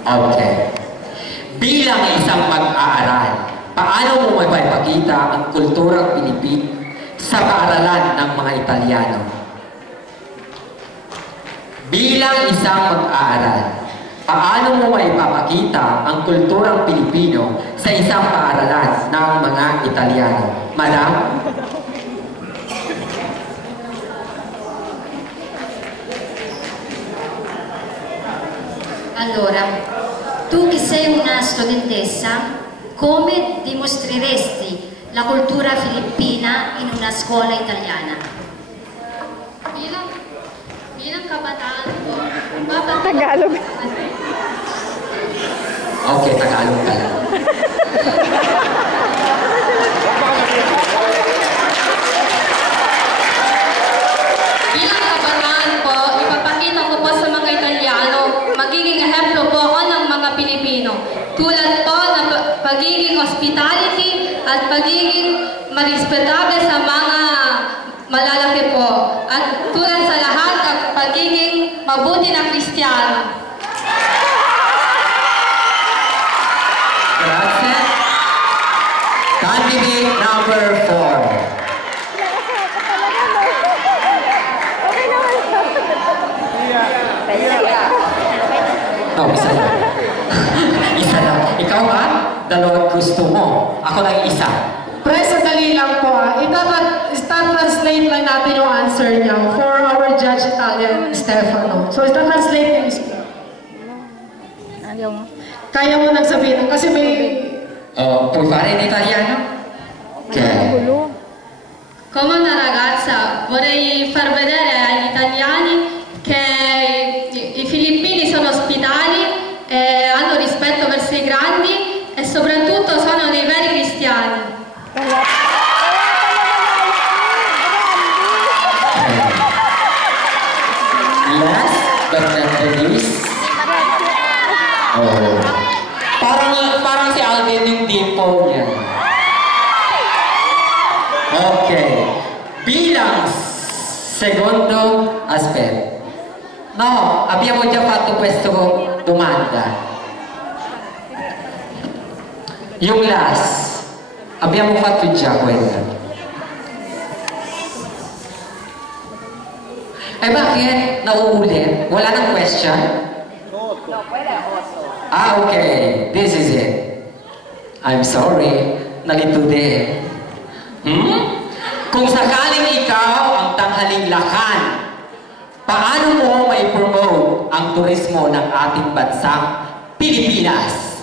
Okay. Bilang isang mag-aaral, paano mo maipapakita ang kulturang Pilipino sa paaralan ng mga Italyano? Bilang isang mag-aaral, paano mo maipapakita ang kulturang Pilipino sa isang paaralan ng mga Italyano? Madam? Allora, tu che sei una studentessa, come dimostreresti la cultura filippina in una scuola italiana? Bilang kabataan ko, Tagalog. Okay, Tagalog ka lang. bilang kabataan po, ipapakita ko po sa mga Italyano, magiging ehemplo po ako ng mga Pilipino. Tulad po ng pagiging hospitality at pagiging marispetable sa mga malalaki po. At tulad sa lahat, ang pagiging mabuti na Kristiyano. Grazie. Candidate number 4. No, isa lang. Isa lang. Ikaw ba? Dalawang gusto mo. Ako lang isa. Pre, sandali lang po. Translate lang natin yung answer niya for our judge Italian, Stefano. So, translate niyo po. Ayaw mo. Kaya mo nang sabihin kasi may... Puoi fare in italiano? Okay. Come una ragazza vorrei far vedere agli italiani che i filippini sono ospitali, hanno rispetto verso i grandi e soprattutto sono dei veri cristiani. Last but not the least. Parang si Alvin yung dimple niya. Okay. Bilang secondo aspetto. No, abbiamo già fatto questa domanda. Yung last, abbiamo fatto già quella. Eh bakit? Nauulit? Wala nang question? No, pwede also. Ah, okay. This is it. I'm sorry. Nalito din. Kung sakaling ikaw ang tanghaling lakan, paano mo mai-promote ang turismo ng ating bansang Pilipinas?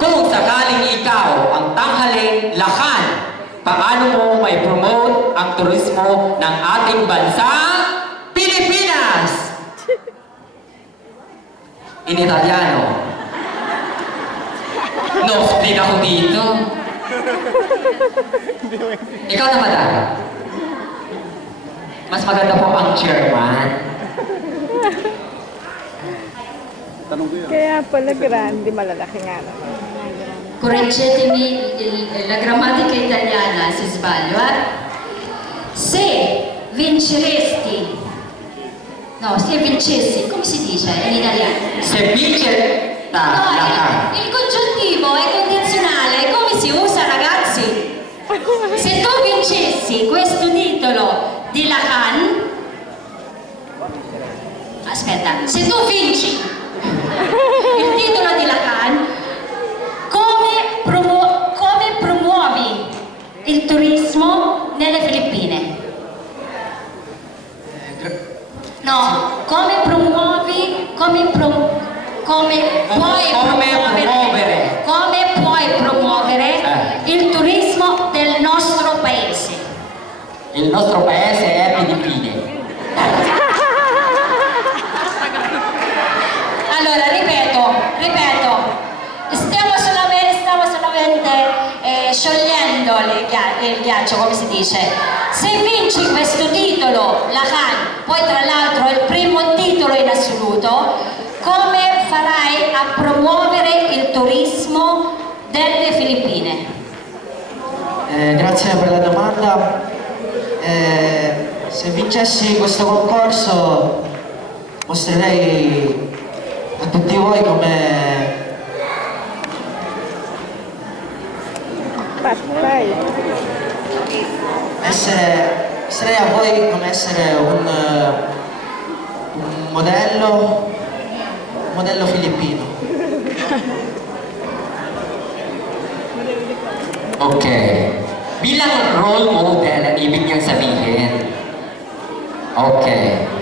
Kung sakaling ikaw ang tanghaling lakan, paano mo mai-promote ang turismo ng ating bansang Pilipinas? In Italiano. No, split ako dito. Ikaw na, madam. Mas maganda po ang chairman. Kaya pala grande, malalaki nga naman. Correggetemi la grammatica italiana se sbaglio, Se vinceresti, no, se vincessi, come si dice in italiano? Se vince Il congiuntivo è condizionale, come si usa, ragazzi? Se tu vincessi questo titolo di Lacan, aspetta, se tu vinci il titolo di Lacan, come promuovi il turismo nelle Filippine? No, come puoi promuovere il turismo del nostro paese? Il nostro paese è Filippine. Allora, ripeto, stiamo solamente sciogliendo il ghiaccio, come si dice. Se vinci questo titolo, Lacan, poi tra l'altro è il primo titolo in assoluto, come farai a promuovere il turismo delle Filippine? Grazie per la domanda. Se vincessi questo concorso mostrerei a tutti voi come Patay. sarei a voi come essere un modello filippino. Okay. Bilang role model ang ibig niyang sabihin. Okay.